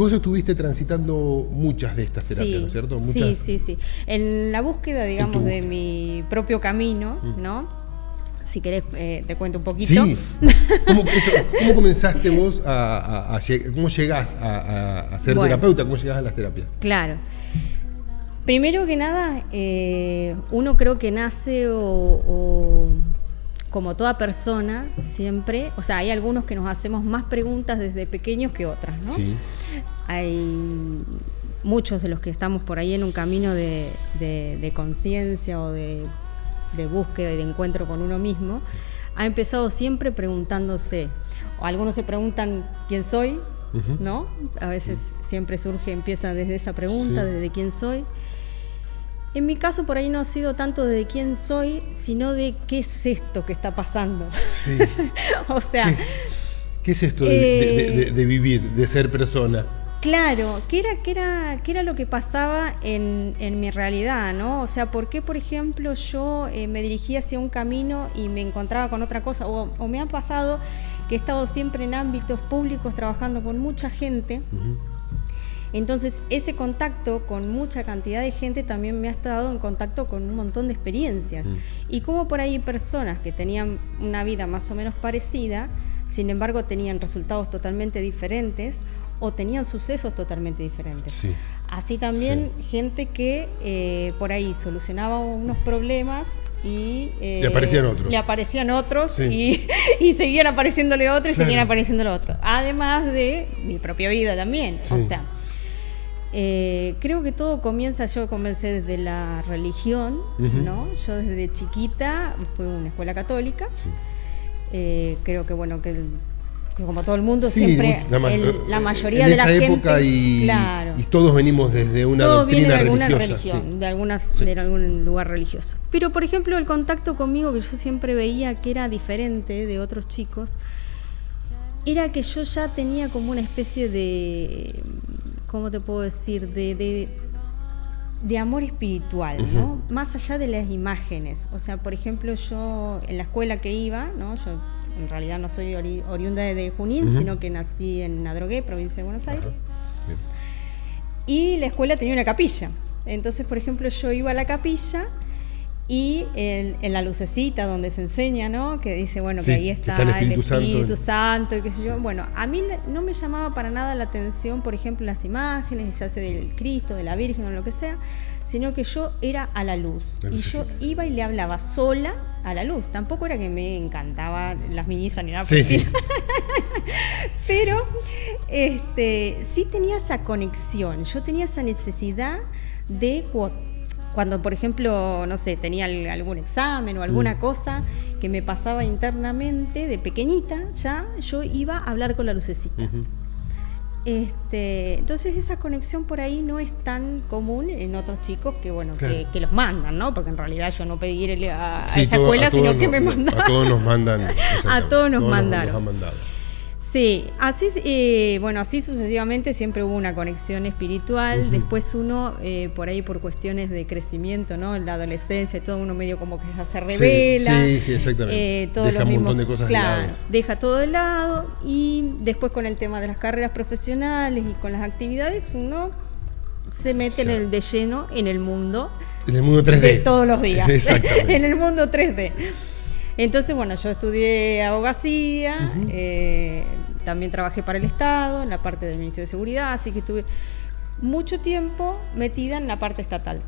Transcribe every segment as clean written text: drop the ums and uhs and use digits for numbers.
Vos estuviste transitando muchas de estas terapias, Sí, ¿no es cierto? sí. En la búsqueda, digamos, de mi propio camino, ¿no? Si querés, te cuento un poquito. Sí. ¿Cómo comenzaste vos cómo llegás a ser terapeuta? ¿Cómo llegás a las terapias? Claro. Primero que nada, uno creo que nace o como toda persona, siempre, o sea, hay algunos que nos hacemos más preguntas desde pequeños que otras, ¿no? Sí. Hay muchos de los que estamos por ahí en un camino de conciencia o de búsqueda y de encuentro con uno mismo, ha empezado siempre preguntándose, o algunos se preguntan quién soy, ¿no? A veces siempre empieza desde esa pregunta, desde quién soy. En mi caso por ahí no ha sido tanto de quién soy, sino de qué es esto que está pasando. Sí. O sea, ¿Qué es esto de vivir, de ser persona? Claro, ¿qué era lo que pasaba en mi realidad, ¿no? O sea, ¿por qué, por ejemplo, yo me dirigía hacia un camino y me encontraba con otra cosa? O me ha pasado que he estado siempre en ámbitos públicos trabajando con mucha gente. Entonces, ese contacto con mucha cantidad de gente también me ha estado en contacto con un montón de experiencias. Y como por ahí personas que tenían una vida más o menos parecida, sin embargo tenían resultados totalmente diferentes o tenían sucesos totalmente diferentes. Sí. Así también gente que por ahí solucionaba unos problemas y le aparecían otros sí. y seguían apareciéndole otros y seguían apareciéndole otros. Además de mi propia vida también. Sí. O sea, creo que todo comienza, yo comencé desde la religión, ¿no? Yo desde chiquita fui a una escuela católica. Sí. Creo que bueno, que como todo el mundo siempre la mayoría de la gente en esa época y todos venimos desde una doctrina religiosa, de algún lugar religioso. Pero por ejemplo el contacto conmigo, que yo siempre veía que era diferente de otros chicos, era que yo ya tenía como una especie de, ¿cómo te puedo decir? De amor espiritual, ¿no? Más allá de las imágenes. O sea, por ejemplo, yo en la escuela que iba, ¿no? Yo en realidad no soy oriunda de Junín, sino que nací en Adrogué, provincia de Buenos Aires. Y la escuela tenía una capilla. Entonces, por ejemplo, yo iba a la capilla y en la lucecita donde se enseña, ¿no? Que dice, bueno, que ahí está el Espíritu Santo y qué sé yo. Bueno, a mí no me llamaba para nada la atención, por ejemplo, las imágenes, ya sea del Cristo, de la Virgen o lo que sea, sino que yo era a la luz. Y yo iba y le hablaba sola a la luz. Tampoco era que me encantaban las misas ni nada por el estilo. Pero sí tenía esa conexión. Yo tenía esa necesidad de cuando, por ejemplo, no sé, tenía algún examen o alguna cosa que me pasaba internamente, de pequeñita ya, yo iba a hablar con la lucecita. Entonces esa conexión por ahí no es tan común en otros chicos que bueno, claro, que los mandan, ¿no? Porque en realidad yo no pedí ir a esa escuela, sino que me mandaron. A todos nos mandan. A todos nos mandaron. Nos han mandado. Sí, así, bueno, así sucesivamente siempre hubo una conexión espiritual. Después uno, por ahí por cuestiones de crecimiento, ¿no? En la adolescencia, todo uno medio como que ya se revela. Sí, exactamente. Deja un montón de cosas de lado. Deja todo de lado y después con el tema de las carreras profesionales y con las actividades uno se mete de lleno en el mundo. En el mundo 3D. De todos los días. Exactamente. En el mundo 3D. Entonces, bueno, yo estudié abogacía, también trabajé para el Estado, en la parte del Ministerio de Seguridad, así que estuve mucho tiempo metida en la parte estatal.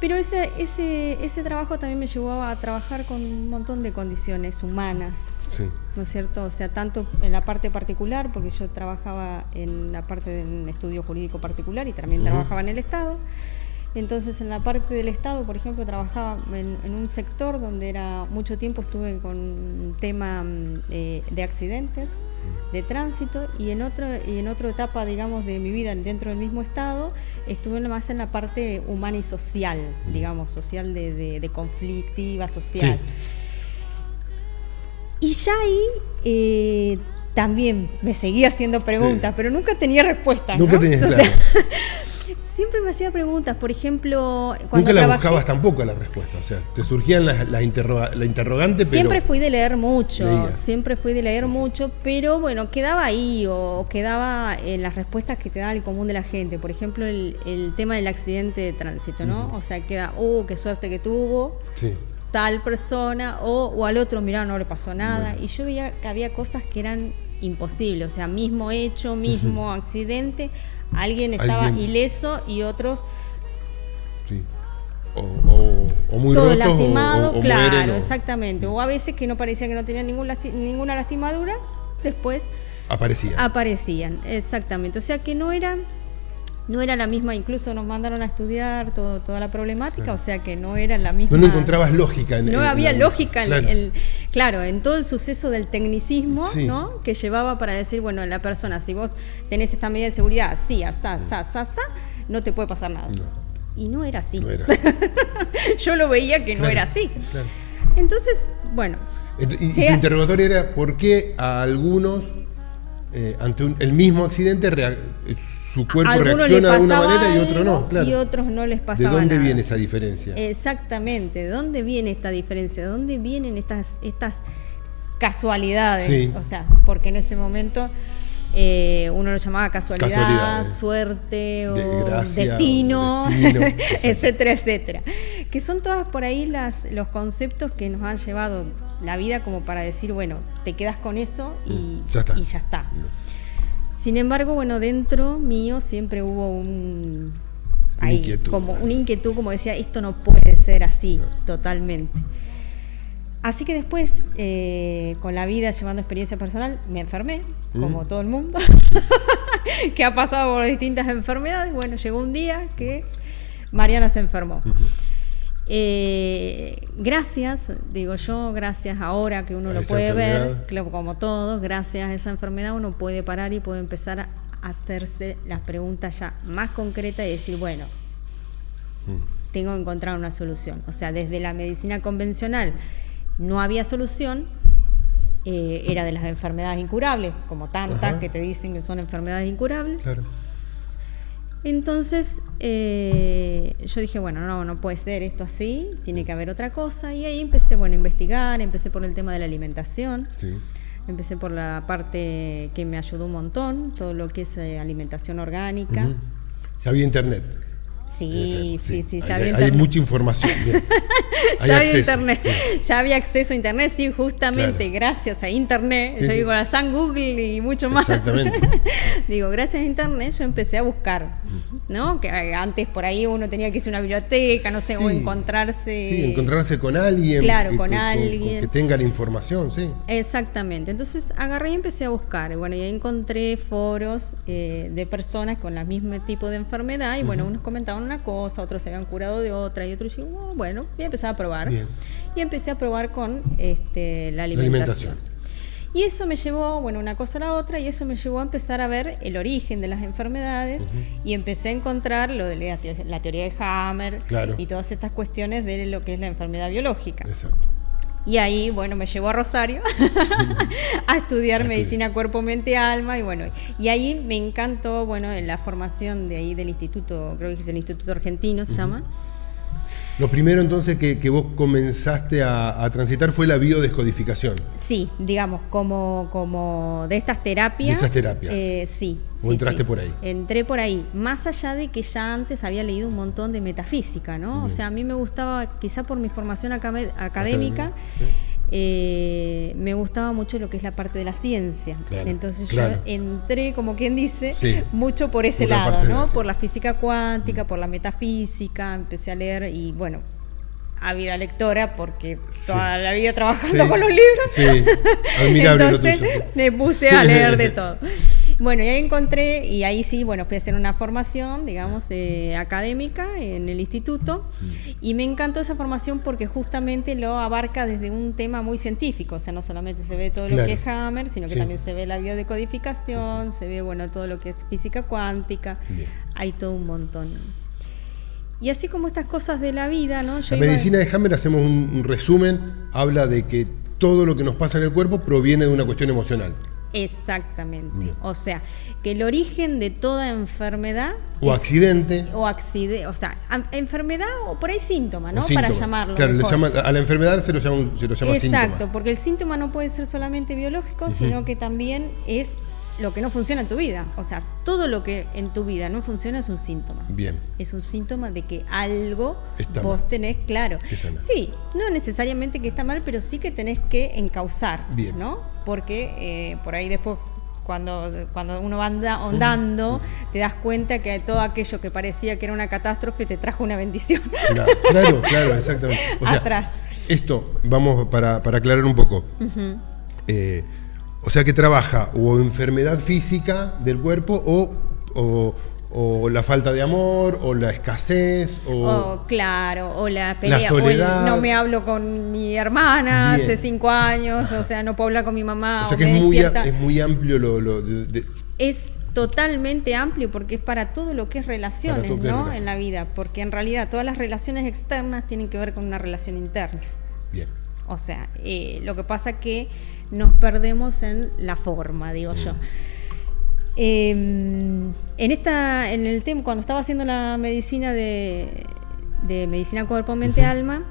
Pero ese trabajo también me llevó a trabajar con un montón de condiciones humanas, ¿no es cierto? O sea, tanto en la parte particular, porque yo trabajaba en la parte del estudio jurídico particular y también trabajaba en el Estado. Entonces, en la parte del Estado, por ejemplo, trabajaba en un sector donde mucho tiempo estuve con un tema de accidentes, de tránsito, y en otra etapa, digamos, de mi vida dentro del mismo Estado, estuve más en la parte humana y social, digamos, social de conflictiva, social. Sí. Y ya ahí también me seguía haciendo preguntas, pero nunca tenía respuestas, Nunca ¿no? tenías, claro. Siempre me hacía preguntas, por ejemplo, cuando Nunca las trabajé, buscabas tampoco la respuesta, o sea, te surgían la interrogante, pero... siempre fui de leer mucho, leías. siempre fui de leer mucho, pero bueno, quedaba ahí o quedaba en las respuestas que te da el común de la gente. Por ejemplo, el tema del accidente de tránsito, ¿no? O sea, queda, qué suerte que tuvo Sí. tal persona, o al otro, mirá, no le pasó nada. Y yo veía que había cosas que eran imposibles, o sea, mismo hecho, mismo accidente, alguien estaba ileso y otros Sí. O muy todo rotos lastimado, o claro, mueren, exactamente. O a veces que no parecía que no tenían ninguna lastimadura, después aparecían, exactamente. O sea que no era la misma, incluso nos mandaron a estudiar toda la problemática, claro. O sea que no era la misma. No encontrabas lógica no había lógica claro. En todo el suceso del tecnicismo, sí. ¿no? Que llevaba para decir, bueno, la persona, si vos tenés esta medida de seguridad, así, asá, no te puede pasar nada. No. Y no era así. No era así. Yo lo veía que no era así. Claro. Entonces, bueno. Y tu interrogatorio era por qué a algunos, ante el mismo accidente, su cuerpo reacciona de una manera y otro no. Claro. Y otros no les pasaba nada. ¿De dónde nada. viene esa diferencia? Exactamente. ¿De dónde viene esta diferencia? ¿De dónde vienen estas casualidades? Sí. O sea, porque en ese momento... uno lo llamaba casualidad, suerte o destino, etcétera, etcétera. Que son todas por ahí los conceptos que nos han llevado la vida como para decir, bueno, te quedas con eso y ya está. Sin embargo, bueno, dentro mío siempre hubo una inquietud, como decía, esto no puede ser así, totalmente. Así que después, con la vida, llevando experiencia personal, me enfermé, como todo el mundo, que ha pasado por distintas enfermedades. Bueno, llegó un día que Mariana se enfermó. Gracias ahora que uno lo puede ver, como todos, gracias a esa enfermedad uno puede parar y puede empezar a hacerse las preguntas ya más concretas y decir, bueno, tengo que encontrar una solución. O sea, desde la medicina convencional no había solución, era de las enfermedades incurables, como tantas que te dicen que son enfermedades incurables. Claro. Entonces yo dije, bueno, no puede ser esto así, tiene que haber otra cosa, y ahí empecé a investigar, empecé por el tema de la alimentación, empecé por la parte que me ayudó un montón, todo lo que es alimentación orgánica. Ya había internet. Sí, ya hay había internet. Mucha información. Ya había internet. Ya había acceso a internet, sí, justamente gracias a internet. Yo digo, a San Google y mucho más. Exactamente. Digo, gracias a internet yo empecé a buscar, ¿no? Que antes por ahí uno tenía que irse a una biblioteca, no sé, o encontrarse. Sí, encontrarse con alguien. Claro, con alguien. Que tenga la información, sí. Exactamente. Entonces agarré y empecé a buscar. Bueno, y ahí encontré foros de personas con el mismo tipo de enfermedad. Y bueno, unos comentaban una cosa, otros se habían curado de otra, y otros dijeron, bueno, y empecé a probar. Bien. Y empecé a probar con la alimentación. Y eso me llevó, una cosa a la otra, y eso me llevó a empezar a ver el origen de las enfermedades, y empecé a encontrar lo de la teoría de Hammer, y todas estas cuestiones de lo que es la enfermedad biológica. Exacto. Y ahí, me llevó a Rosario a estudiar medicina cuerpo, mente, alma, y ahí me encantó, en la formación de ahí del instituto, creo que es el Instituto Argentino, se llama. Lo primero entonces que vos comenzaste a transitar fue la biodescodificación. Sí, digamos, como de estas terapias. De esas terapias. Sí. ¿O entraste por ahí? Entré por ahí, más allá de que ya antes había leído un montón de metafísica, ¿no? Bien. O sea, a mí me gustaba, quizá por mi formación académica, me gustaba mucho lo que es la parte de la ciencia. Claro, entonces yo entré, como quien dice, mucho por ese por lado, ¿no? Por la física cuántica, por la metafísica, empecé a leer y ávida lectora, porque toda la vida trabajando con los libros. Sí, admirable. Entonces lo tuyo, me puse a leer de todo. Bueno, y ahí encontré, y ahí sí, fui a hacer una formación, digamos, académica en el instituto, y me encantó esa formación porque justamente lo abarca desde un tema muy científico, o sea, no solamente se ve todo lo que es Hammer, sino que también se ve la biodecodificación, se ve, todo lo que es física cuántica, hay todo un montón. Y así como estas cosas de la vida, ¿no? La medicina de Hammer, hacemos un resumen, habla de que todo lo que nos pasa en el cuerpo proviene de una cuestión emocional. Exactamente. Bien. O sea, que el origen de toda enfermedad o accidente. O sea, enfermedad o por ahí síntoma, ¿no? Síntoma. Para llamarlo. Claro, mejor. a la enfermedad se lo llama síntoma. Exacto, porque el síntoma no puede ser solamente biológico, sino que también es lo que no funciona en tu vida. O sea, todo lo que en tu vida no funciona es un síntoma. Bien. Es un síntoma de que algo Está vos mal. tenés claro. Sí, no necesariamente que está mal, pero sí que tenés que encauzar, Bien. ¿no? Porque por ahí después, cuando uno va andando, te das cuenta que todo aquello que parecía que era una catástrofe te trajo una bendición. Claro, exactamente. O sea, Atrás. Esto, vamos para aclarar un poco. O sea que trabaja o enfermedad física del cuerpo o la falta de amor, o la escasez, o la pelea, soledad. O no me hablo con mi hermana Bien. hace 5 años, o sea, no puedo hablar con mi mamá. O sea o que me despierta. es muy amplio Es totalmente amplio porque es para todo lo que es relaciones, ¿no? Relación. En la vida, porque en realidad todas las relaciones externas tienen que ver con una relación interna. Bien. O sea, lo que pasa que nos perdemos en la forma, digo yo. En el tema, cuando estaba haciendo la medicina de medicina cuerpo, mente, alma,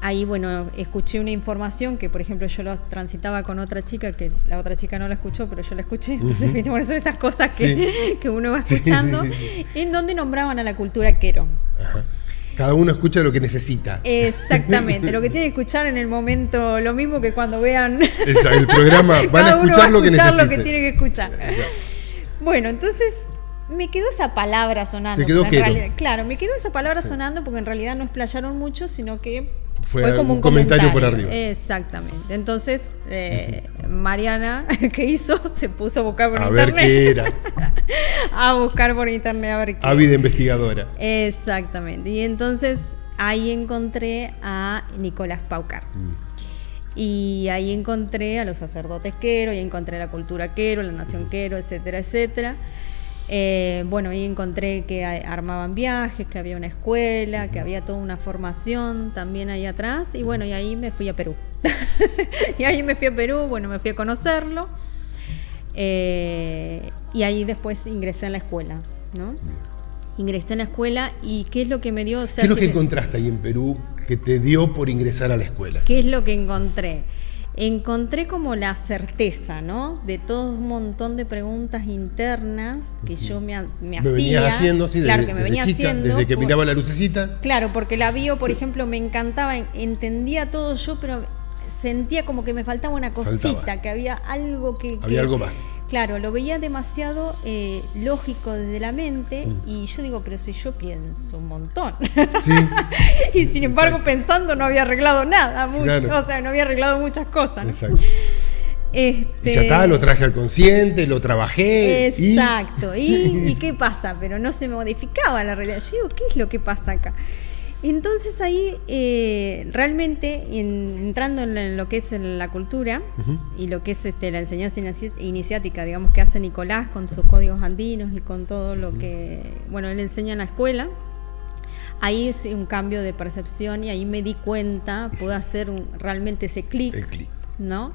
ahí, bueno, escuché una información que, por ejemplo, yo lo transitaba con otra chica, que la otra chica no la escuchó, pero yo la escuché. Entonces, bueno, son esas cosas que uno va escuchando, en donde nombraban a la cultura quero. Ajá. Cada uno escucha lo que necesita. Exactamente, lo que tiene que escuchar en el momento, lo mismo que cuando vean el programa, van a escuchar lo que necesitan. lo que tiene que escuchar. Bueno, entonces me quedó esa palabra sonando. Te quedó quero. Claro, me quedó esa palabra sonando porque en realidad no explayaron mucho, sino que fue como un comentario por arriba. Exactamente. Entonces, Mariana, ¿qué hizo? Se puso a buscar por a internet. ver qué era. A buscar por internet a ver qué. Ávida investigadora. Exactamente. Y entonces ahí encontré a Nicolás Paucar. Y ahí encontré a los sacerdotes quero, y encontré la cultura quero, la nación quero, etcétera, etcétera. Bueno, ahí encontré que armaban viajes, que había una escuela, que había toda una formación también ahí atrás. Y bueno, y ahí me fui a Perú. Bueno, me fui a conocerlo. Y ahí después ingresé en la escuela, ¿no? Ingresé en la escuela y ¿qué es lo que me dio? O sea, ¿qué es lo que encontraste ahí en Perú que te dio por ingresar a la escuela? ¿Qué es lo que encontré? Encontré como la certeza, ¿no? De todo un montón de preguntas internas que yo me hacía. Me venías haciendo, sí, claro, desde, que me venía chica, haciendo. Desde que miraba la lucecita. Claro, porque la bio, por ejemplo, me encantaba, entendía todo yo, pero sentía como que me faltaba una cosita, que había algo que... Había algo más. Claro, lo veía demasiado lógico desde la mente y yo digo, pero si yo pienso un montón. Sí. Y sin embargo, pensando no había arreglado nada, Claro. O sea, no había arreglado muchas cosas, ¿no? Exacto. Y ya está, lo traje al consciente, lo trabajé. Exacto. ¿Y qué pasa? Pero no se modificaba la realidad. Yo digo, ¿qué es lo que pasa acá? Entonces ahí realmente entrando en lo que es la cultura y lo que es la enseñanza iniciática, digamos, que hace Nicolás con sus códigos andinos y con todo lo que, bueno, él enseña en la escuela, ahí es un cambio de percepción y ahí me di cuenta, pude hacer realmente ese clic, ¿no?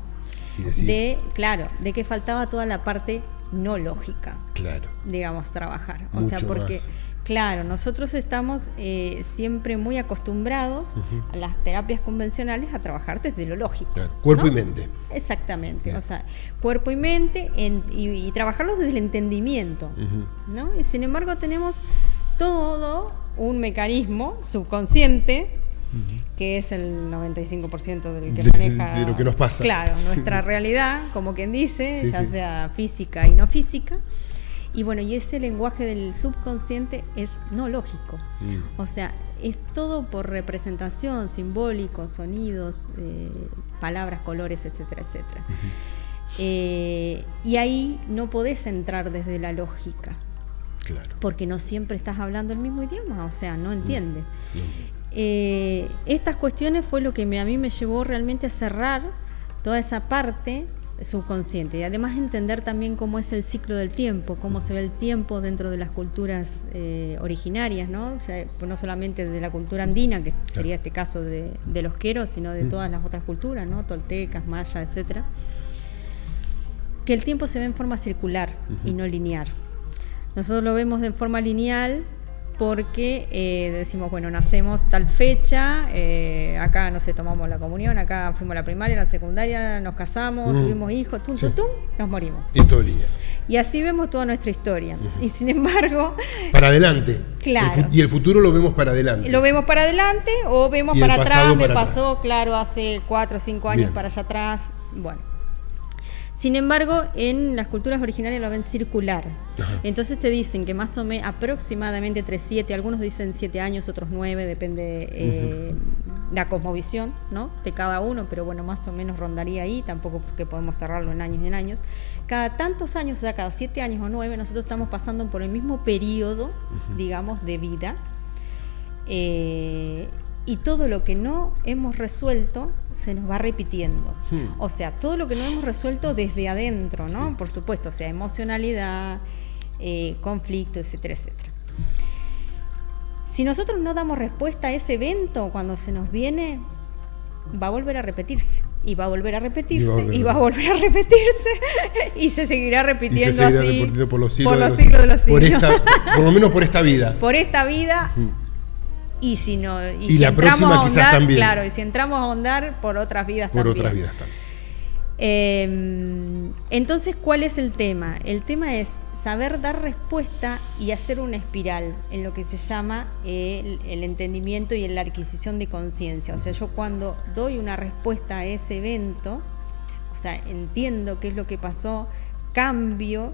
Y decir, de que faltaba toda la parte no lógica, claro, digamos, trabajar. O mucho sea, porque... más. Claro, nosotros estamos siempre muy acostumbrados a las terapias convencionales a trabajar desde lo lógico. Claro. Cuerpo, ¿no? y mente. Exactamente, o sea, cuerpo y mente y trabajarlos desde el entendimiento, ¿no? Y sin embargo tenemos todo un mecanismo subconsciente que es el 95% del que maneja de lo que nos pasa. Claro, nuestra realidad, como quien dice, sí, sea física y no física. Y bueno, y ese lenguaje del subconsciente es no lógico. O sea, es todo por representación, simbólico, sonidos, palabras, colores, etcétera, etcétera. Y ahí no podés entrar desde la lógica. Claro. Porque no siempre estás hablando el mismo idioma, o sea, no entiende. Estas cuestiones fue lo que a mí me llevó realmente a cerrar toda esa parte subconsciente y además entender también cómo es el ciclo del tiempo, cómo se ve el tiempo dentro de las culturas originarias, ¿no? O sea, no solamente de la cultura andina, que sería este caso de los queros, sino de todas las otras culturas, ¿no? Toltecas, mayas, etcétera. que el tiempo se ve en forma circular y no lineal. Nosotros lo vemos de forma lineal porque decimos, bueno, nacemos tal fecha, acá, no sé, tomamos la comunión, acá fuimos a la primaria, a la secundaria, nos casamos, tuvimos hijos, nos morimos. Y todo lineal. Y así vemos toda nuestra historia. Y sin embargo... Para adelante. Claro. Y el futuro lo vemos para adelante. Lo vemos para adelante o vemos para atrás. Me pasó, atrás. Claro, hace 4 o 5 años. Bien. Para allá atrás. Bueno. Sin embargo, en las culturas originarias lo ven circular. Ajá. Entonces te dicen que más o menos, aproximadamente entre 7, algunos dicen 7 años, otros 9, depende la cosmovisión, ¿no? De cada uno, pero bueno, más o menos rondaría ahí, tampoco porque podemos cerrarlo en años y en años. Cada tantos años, o sea, cada 7 años o 9, nosotros estamos pasando por el mismo periodo, digamos, de vida. Y todo lo que no hemos resuelto se nos va repitiendo. O sea, todo lo que no hemos resuelto desde adentro, ¿no? Sí. Por supuesto, o sea, emocionalidad, conflicto, etcétera, etcétera. Si nosotros no damos respuesta a ese evento cuando se nos viene, va a volver a repetirse. Y va a volver a repetirse, y va a volver a repetirse, y se seguirá repitiendo así. Y se seguirá repitiendo por los siglos de los siglos. Por lo menos por esta vida. Por esta vida. Y si no, y si la próxima ahondar, quizás también. Claro, y si entramos a ahondar, por otras vidas también. Por otras vidas también. Entonces, ¿cuál es el tema? El tema es saber dar respuesta y hacer una espiral en lo que se llama el entendimiento y en la adquisición de conciencia. O sea, yo cuando doy una respuesta a ese evento, o sea, entiendo qué es lo que pasó, cambio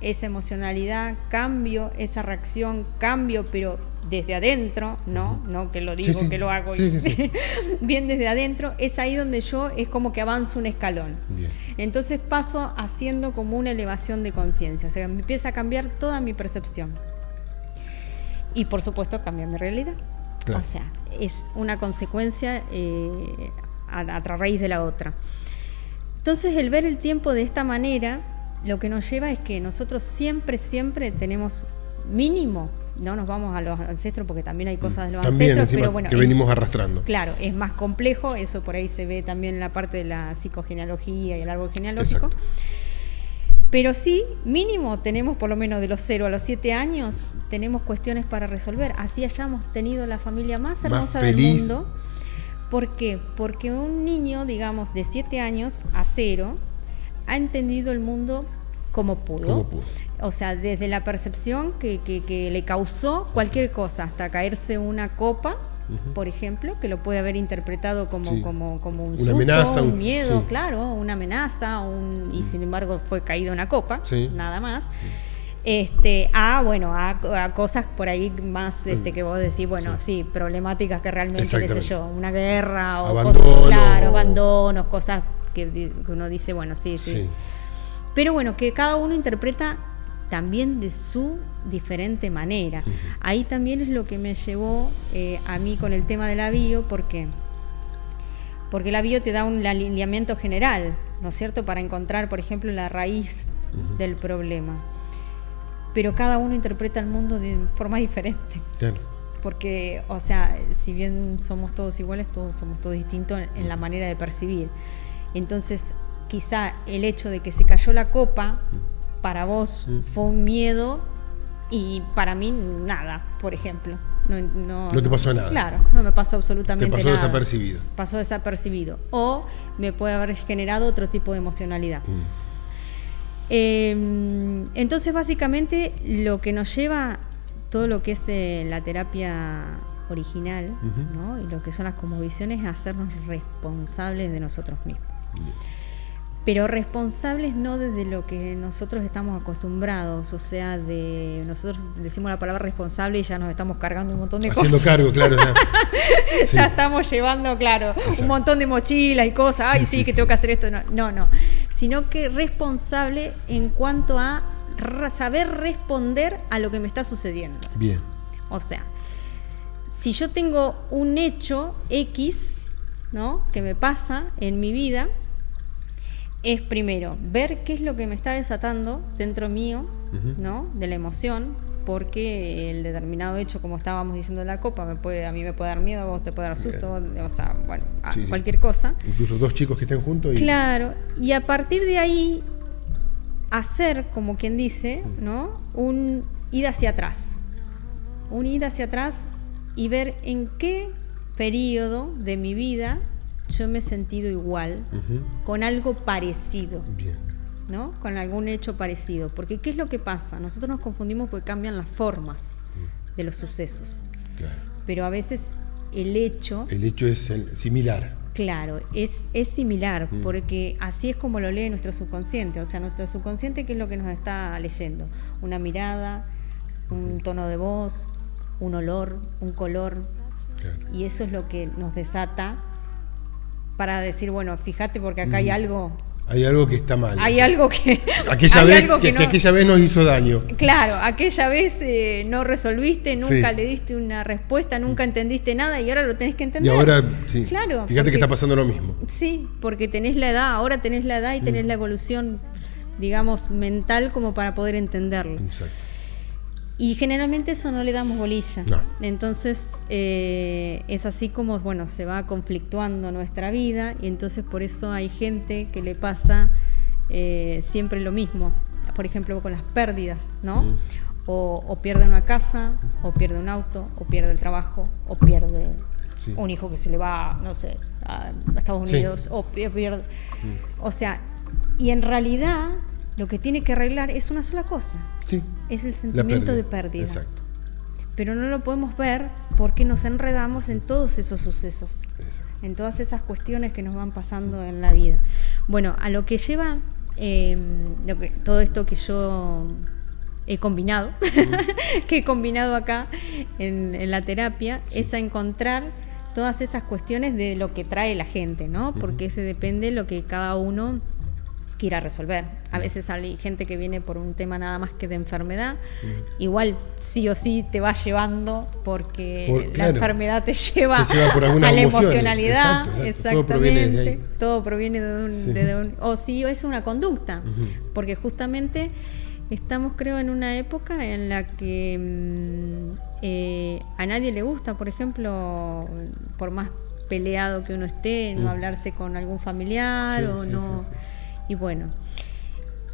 esa emocionalidad, cambio esa reacción, cambio, pero desde adentro, no que lo digo, que lo hago, bien desde adentro, es ahí donde yo es como que avanzo un escalón. Bien. Entonces paso haciendo como una elevación de conciencia, o sea, me empieza a cambiar toda mi percepción. Y por supuesto cambia mi realidad. Claro. O sea, es una consecuencia a raíz de la otra. Entonces el ver el tiempo de esta manera, lo que nos lleva es que nosotros siempre tenemos mínimo, no nos vamos a los ancestros porque también hay cosas de los ancestros, pero bueno, que venimos arrastrando. Claro, es más complejo, eso por ahí se ve también en la parte de la psicogenealogía y el árbol genealógico. Exacto. Pero sí, mínimo tenemos por lo menos de los 0 a los 7 años, tenemos cuestiones para resolver. Así hayamos tenido la familia más hermosa del mundo. ¿Por qué? Porque un niño, digamos, de 7 años a 0, ha entendido el mundo como pudo. O sea, desde la percepción que le causó cualquier cosa, hasta caerse una copa, por ejemplo, que lo puede haber interpretado como un susto, amenaza, un miedo, claro, una amenaza, y sin embargo fue caída una copa, nada más. A cosas por ahí más que vos decís, bueno, sí, problemáticas que realmente, qué sé yo, una guerra o abandono, cosas, claro, abandonos, cosas que uno dice, bueno, sí. Pero bueno, que cada uno interpreta también de su diferente manera. Ahí también es lo que me llevó a mí con el tema de la bio, ¿por qué? Porque la bio te da un alineamiento general, ¿no es cierto?, para encontrar, por ejemplo, la raíz del problema. Pero cada uno interpreta el mundo de forma diferente. Claro. Porque, o sea, si bien somos todos iguales, somos todos distintos en la manera de percibir. Entonces, quizá el hecho de que se cayó la copa, para vos fue un miedo y para mí nada, por ejemplo. No te pasó nada. Claro, no me pasó absolutamente nada. Te pasó desapercibido. Pasó desapercibido. O me puede haber generado otro tipo de emocionalidad. Entonces, básicamente, lo que nos lleva todo lo que es la terapia original, ¿no?, y lo que son las cosmovisiones, es hacernos responsables de nosotros mismos. Pero responsables no desde lo que nosotros estamos acostumbrados, o sea, nosotros decimos la palabra responsable y ya nos estamos cargando un montón de cosas. Haciendo cargo, claro. Ya estamos llevando, claro, un montón de mochilas y cosas. Sí, tengo que hacer esto. No. Sino que responsable en cuanto a saber responder a lo que me está sucediendo. Bien. O sea, si yo tengo un hecho X, ¿no?, que me pasa en mi vida, es primero ver qué es lo que me está desatando dentro mío, ¿no?, de la emoción, porque el determinado hecho, como estábamos diciendo de la copa, a mí me puede dar miedo, a vos te puede dar susto, o sea, bueno, cualquier cosa. Incluso dos chicos que estén juntos. Claro, y a partir de ahí hacer, como quien dice, ¿no? Un ida hacia atrás. Un ida hacia atrás y ver en qué periodo de mi vida yo me he sentido igual, con algo parecido. Bien. ¿No? Con algún hecho parecido. Porque ¿qué es lo que pasa? Nosotros nos confundimos porque cambian las formas de los sucesos. Claro. Pero a veces el hecho es similar. Claro, es similar, porque así es como lo lee nuestro subconsciente. O sea, nuestro subconsciente, ¿qué es lo que nos está leyendo? Una mirada, un tono de voz, un olor, un color. Claro. Y eso es lo que nos desata para decir, bueno, fíjate porque acá hay algo... Hay algo que está mal. Hay algo que... Aquella vez nos hizo daño. Claro, aquella vez no resolviste, nunca le diste una respuesta, nunca entendiste nada y ahora lo tenés que entender. Y ahora, sí. Claro, fíjate que está pasando lo mismo. Sí, porque tenés la edad, ahora tenés la edad y tenés la evolución, digamos, mental como para poder entenderlo. Exacto. Y generalmente eso no le damos bolilla. No. Entonces es así como, bueno, se va conflictuando nuestra vida y entonces por eso hay gente que le pasa siempre lo mismo. Por ejemplo, con las pérdidas, ¿no? O pierde una casa, o pierde un auto, o pierde el trabajo, o pierde un hijo que se le va, no sé, a Estados Unidos, o pierde... O sea, y en realidad... Lo que tiene que arreglar es una sola cosa. Sí. Es el sentimiento de pérdida. Exacto. Pero no lo podemos ver porque nos enredamos en todos esos sucesos. Exacto. En todas esas cuestiones que nos van pasando en la vida. Bueno, a lo que lleva todo esto que yo he combinado, que he combinado acá en la terapia, es a encontrar todas esas cuestiones de lo que trae la gente, ¿no? Porque ese depende de lo que cada uno quiera resolver. A veces hay gente que viene por un tema nada más que de enfermedad, igual sí o sí te va llevando porque la enfermedad te lleva por a la emociones. Emocionalidad. Exacto. Exactamente. Todo proviene de un o sí, es una conducta, porque justamente estamos, creo, en una época en la que a nadie le gusta, por ejemplo, por más peleado que uno esté, no hablarse con algún familiar Sí. Y bueno,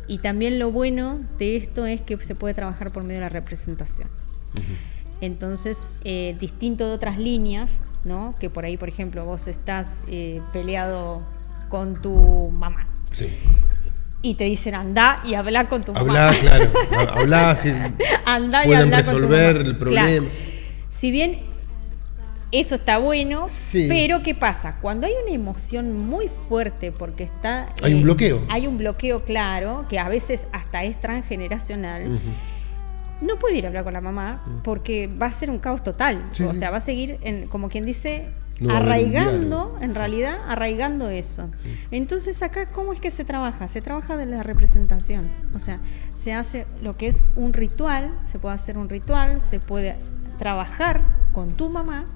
y también lo bueno de esto es que se puede trabajar por medio de la representación. Entonces, distinto de otras líneas, ¿no? Que por ahí, por ejemplo, vos estás peleado con tu mamá. Sí. Y te dicen andá y habla con tu mamá. Hablá, claro. Hablá, si andá pueden y habla resolver con tu mamá. el problema. Claro. Si bien eso está bueno, pero ¿qué pasa? Cuando hay una emoción muy fuerte porque está... hay un bloqueo. Hay un bloqueo, claro, que a veces hasta es transgeneracional. No puede ir a hablar con la mamá porque va a ser un caos total. O sea, va a seguir, como quien dice, arraigando, en realidad, arraigando eso. Entonces acá, ¿cómo es que se trabaja? Se trabaja de la representación. O sea, se hace lo que es un ritual, se puede hacer un ritual, se puede trabajar con tu mamá,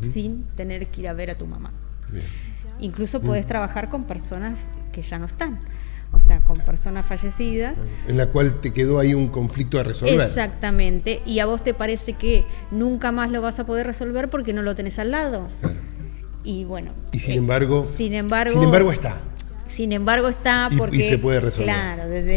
sin tener que ir a ver a tu mamá. Bien. Incluso puedes trabajar con personas que ya no están, o sea, con personas fallecidas. En la cual te quedó ahí un conflicto a resolver. Exactamente, y a vos te parece que nunca más lo vas a poder resolver porque no lo tenés al lado. Claro. Y bueno. Y sin embargo está. Sin embargo está porque... Y se puede resolver. Claro, desde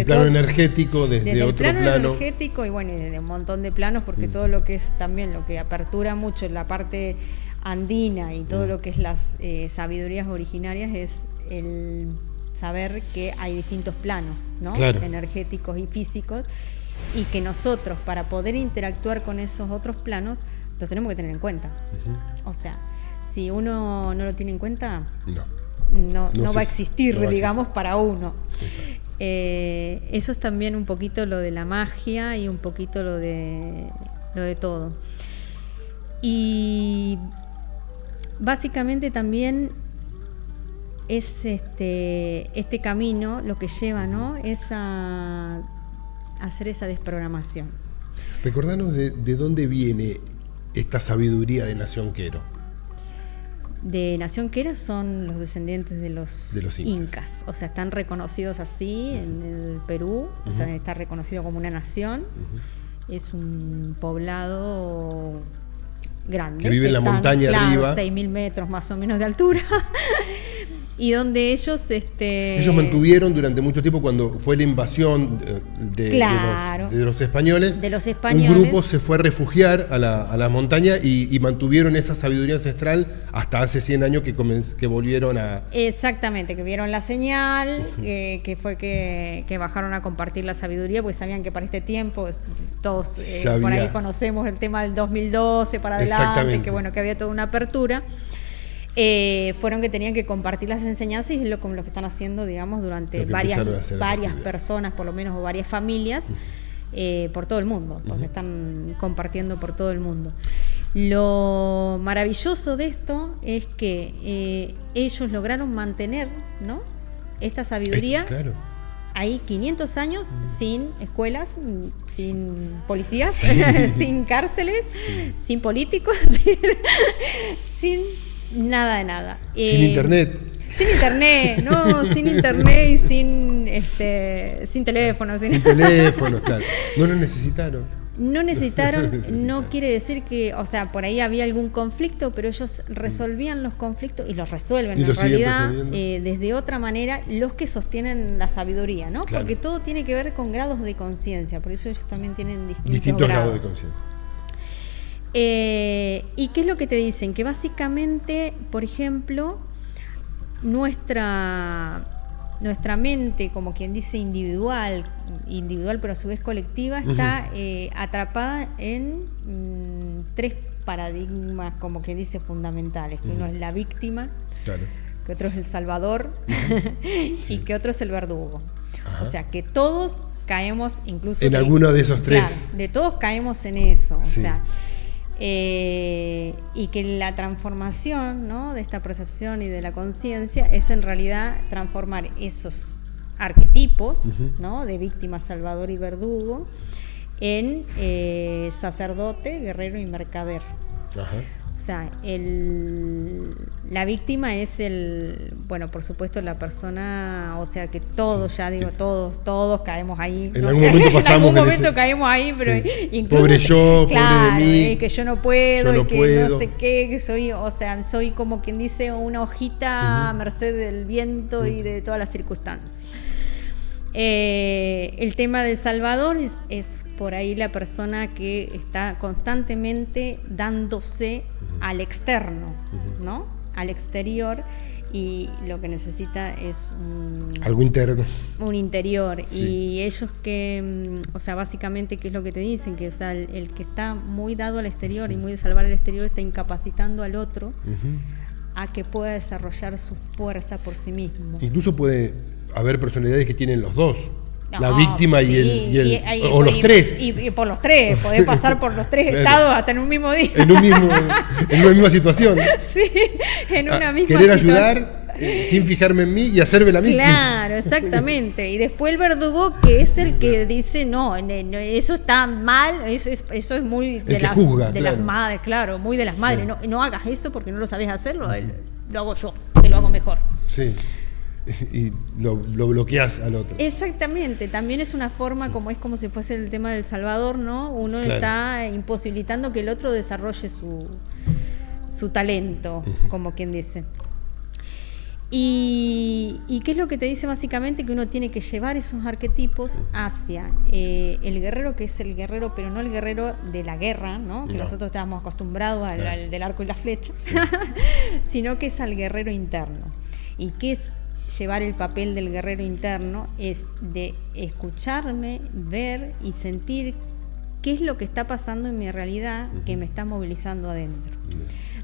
el plano energético, desde otro plano. Desde el plano energético y bueno, y desde un montón de planos, porque todo lo que es también, lo que apertura mucho en la parte andina y todo lo que es las sabidurías originarias es el saber que hay distintos planos, ¿no? Claro. Energéticos y físicos, y que nosotros, para poder interactuar con esos otros planos, los tenemos que tener en cuenta. O sea, si uno no lo tiene en cuenta... No va a existir, digamos, para uno. Eso es también un poquito lo de la magia y un poquito lo de todo. Y básicamente también es este camino lo que lleva, ¿no? Es a hacer esa desprogramación. Recordanos de dónde viene esta sabiduría de Nación Quero. De Nación Quero son los descendientes de los incas. O sea, están reconocidos así en el Perú. O sea, está reconocido como una nación. Es un poblado grande. Que vive en la montaña arriba. 6.000 metros más o menos de altura. y donde ellos ellos mantuvieron durante mucho tiempo, cuando fue la invasión de los españoles, un grupo se fue a refugiar a la montaña y mantuvieron esa sabiduría ancestral hasta hace 100 años que volvieron a... Exactamente, que vieron la señal, que fue que bajaron a compartir la sabiduría, porque sabían que para este tiempo todos por ahí conocemos el tema del 2012 para adelante, que bueno, que había toda una apertura. Fueron que tenían que compartir las enseñanzas, y es como lo que están haciendo, digamos, durante varias personas, por lo menos, o varias familias, por todo el mundo, porque están compartiendo por todo el mundo. Lo maravilloso de esto es que ellos lograron mantener, ¿no?, esta sabiduría. Claro. Hay 500 años sin escuelas, sin policías, sin cárceles, sin políticos, sin nada de nada. Sin internet. Sin internet, no, sin internet y sin teléfono. Sin teléfono, claro. No lo necesitaron. No necesitaron, no quiere decir que, o sea, por ahí había algún conflicto, pero ellos resolvían los conflictos y los resuelven en realidad desde otra manera, los que sostienen la sabiduría, ¿no? Claro. Porque todo tiene que ver con grados de conciencia, por eso ellos también tienen distintos grados de conciencia. ¿Y qué es lo que te dicen? Que básicamente, por ejemplo, nuestra mente, como quien dice individual, pero a su vez colectiva, está atrapada en 3 paradigmas, como que dice, fundamentales, que uno es la víctima, claro, que otro es el salvador y que otro es el verdugo. Ajá. O sea, que todos caemos incluso en alguno de esos 3. Claro, de todos caemos en eso. Sí. O sea, y que la transformación, ¿no?, de esta percepción y de la conciencia es en realidad transformar esos arquetipos, ¿no?, de víctima, salvador y verdugo en sacerdote, guerrero y mercader. Ajá. O sea, la víctima es bueno, por supuesto, la persona, o sea, que todos, todos caemos ahí. En algún momento pasamos. En algún momento caemos ahí, pero incluso... Pobre yo, claro, pobre de mí. Que yo no puedo, no sé qué, que soy, o sea, soy como quien dice una hojita a merced del viento y de todas las circunstancias. El tema del Salvador es por ahí la persona que está constantemente dándose al externo, ¿no?, al exterior, y lo que necesita es algo interno, un interior. Sí. Y ellos que, o sea, básicamente, ¿qué es lo que te dicen? Que, o sea, el que está muy dado al exterior y muy de salvar al exterior está incapacitando al otro a que pueda desarrollar su fuerza por sí mismo. Incluso puede haber personalidades que tienen los dos. La víctima o los 3. Y por los 3, podés pasar por los 3 estados hasta en un mismo día. En una misma situación. Sí, en una misma querer situación. Ayudar sin fijarme en mí y hacerme la misma. Claro, exactamente. Y después el verdugo, que es el que dice, no, eso está mal, eso es muy de las madres, claro, muy de las madres. No hagas eso porque no lo sabes hacerlo, lo hago yo, te lo hago mejor. Sí. Y lo bloqueas al otro. Exactamente, también es una forma, como si fuese el tema del Salvador, ¿no? Uno está imposibilitando que el otro desarrolle su talento, como quien dice. ¿Y qué es lo que te dice básicamente? Que uno tiene que llevar esos arquetipos hacia el guerrero, que es el guerrero, pero no el guerrero de la guerra, ¿no? Que nosotros estábamos acostumbrados al del arco y la flecha, sino que es al guerrero interno. ¿Y qué es llevar el papel del guerrero interno? Es de escucharme, ver y sentir qué es lo que está pasando en mi realidad que me está movilizando adentro.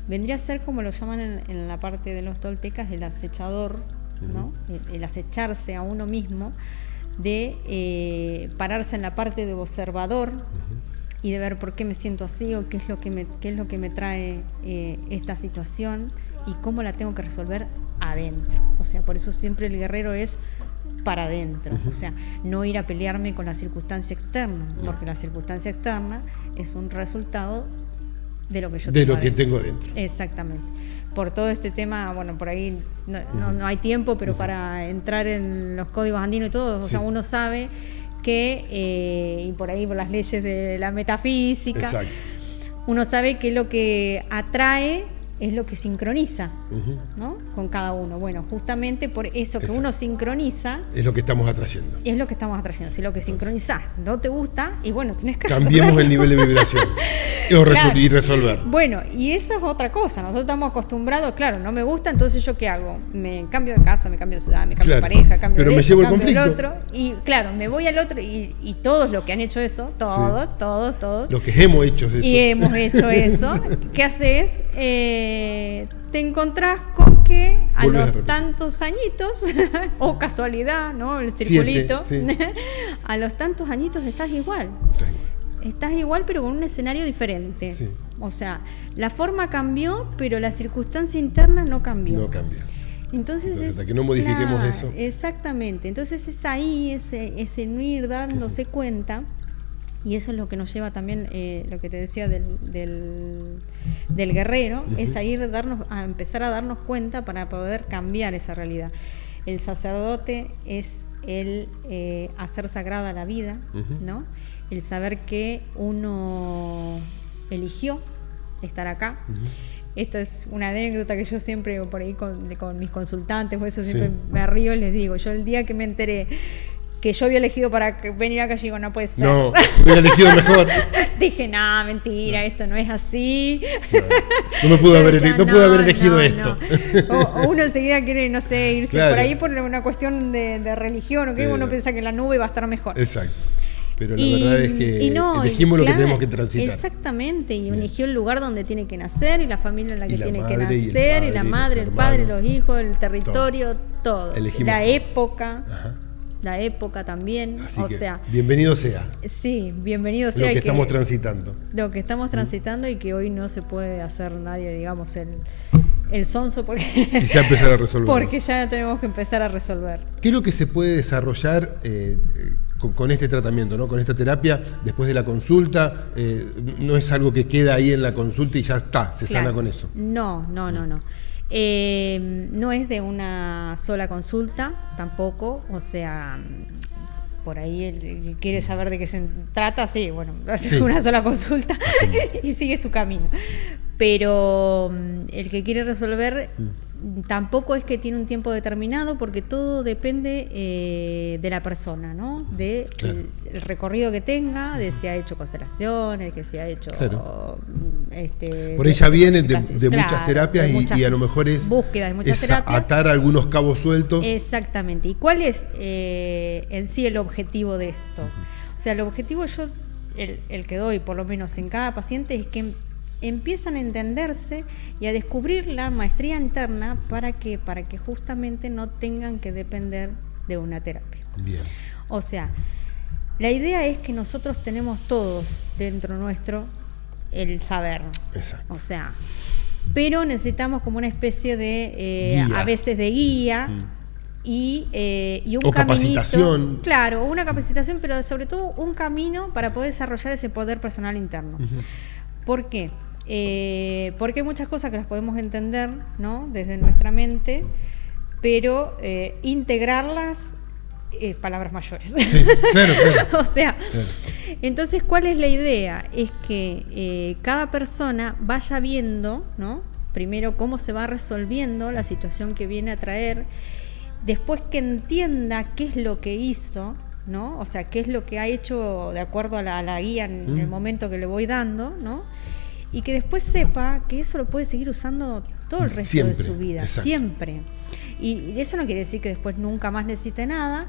Vendría a ser, como lo llaman en la parte de los toltecas, el acechador, ¿no? El acecharse a uno mismo, de pararse en la parte de observador y de ver por qué me siento así, o qué es lo que me trae esta situación y cómo la tengo que resolver adentro. O sea, por eso siempre el guerrero es para adentro. O sea, no ir a pelearme con la circunstancia externa, porque la circunstancia externa es un resultado de lo que yo tengo adentro. Que tengo dentro. Exactamente. Por todo este tema, bueno, por ahí no hay tiempo, pero para entrar en los códigos andinos y todo, o sea, uno sabe que, y por ahí por las leyes de la metafísica, uno sabe que lo que atrae es lo que sincroniza, ¿no? Con cada uno. Bueno, justamente por eso que uno sincroniza... Es lo que estamos atrayendo. Es lo que estamos atrayendo. Si lo que sincronizás no te gusta, y bueno, tenés que cambiemos el nivel de vibración y resolver. Bueno, y eso es otra cosa. Nosotros estamos acostumbrados, claro, no me gusta, entonces ¿yo qué hago? Me cambio de casa, me cambio de ciudad, me cambio de pareja, cambio pero de me esto, llevo el cambio conflicto. del otro. Y claro, me voy al otro y todos los que han hecho eso, todos. Los que hemos hecho eso. Y hemos hecho eso. ¿Qué haces? Te encontrás con que a los tantos añitos, o casualidad, ¿no? El circulito, 7, sí. A los tantos añitos estás igual. Estás igual, pero con un escenario diferente. Sí. O sea, la forma cambió, pero la circunstancia interna no cambió. No cambia. Entonces hasta que no modifiquemos eso. Exactamente. Entonces es ahí, ese no ir dándose cuenta. Y eso es lo que nos lleva también, lo que te decía del guerrero, es a empezar a darnos cuenta para poder cambiar esa realidad. El sacerdote es el hacer sagrada la vida, ¿no? El saber que uno eligió estar acá. Esto es una anécdota que yo siempre, por ahí con mis consultantes, o eso siempre me río y les digo, yo el día que me enteré que yo había elegido para venir acá, digo, no puede ser. No, hubiera elegido mejor. Dije, no, mentira, esto no es así. No me pude haber elegido esto. No. O uno enseguida quiere, no sé, irse por ahí por una cuestión de religión, o que uno piensa que la nube va a estar mejor. Exacto. Pero la verdad es que elegimos lo que tenemos que transitar. Exactamente, y eligió el lugar donde tiene que nacer, y la familia en la que tiene que nacer, y la madre, el padre, los hijos, el territorio, todo. La época. La época también, así o que, sea... Bienvenido sea. Sí, bienvenido sea. Lo que estamos transitando. Lo que estamos transitando y que hoy no se puede hacer nadie, digamos, el sonso porque... Y ya empezar a resolver. Porque ya tenemos que empezar a resolver. ¿Qué es lo que se puede desarrollar con este tratamiento, ¿no? Con esta terapia después de la consulta? No es algo que queda ahí en la consulta y ya está, se sana con eso. No. No es de una sola consulta tampoco, o sea, por ahí el que quiere saber de qué se trata, sí, bueno, hace una sola consulta y sigue su camino. Pero el que quiere resolver tampoco es que tiene un tiempo determinado, porque todo depende de la persona, ¿no? De el recorrido que tenga, de si ha hecho constelaciones, que si ha hecho... Claro. Por ella viene de muchas terapias y a lo mejor es atar algunos cabos sueltos. Exactamente. ¿Y cuál es en sí el objetivo de esto? O sea, el objetivo el que doy, por lo menos en cada paciente, es que empiezan a entenderse y a descubrir la maestría interna para que justamente no tengan que depender de una terapia. Bien. O sea, la idea es que nosotros tenemos todos dentro nuestro el saber. Exacto. O sea, pero necesitamos como una especie de a veces de guía y un caminito, capacitación. Claro, una capacitación, pero sobre todo un camino para poder desarrollar ese poder personal interno. ¿Por qué? Porque hay muchas cosas que las podemos entender, ¿no? Desde nuestra mente, pero integrarlas palabras mayores. Sí, claro. O sea, entonces, ¿cuál es la idea? Es que cada persona vaya viendo, ¿no? Primero cómo se va resolviendo la situación que viene a traer, después que entienda qué es lo que hizo, ¿no? O sea, qué es lo que ha hecho de acuerdo a la guía en el momento que le voy dando, ¿no? Y que después sepa que eso lo puede seguir usando todo el resto de su vida, siempre. Y eso no quiere decir que después nunca más necesite nada,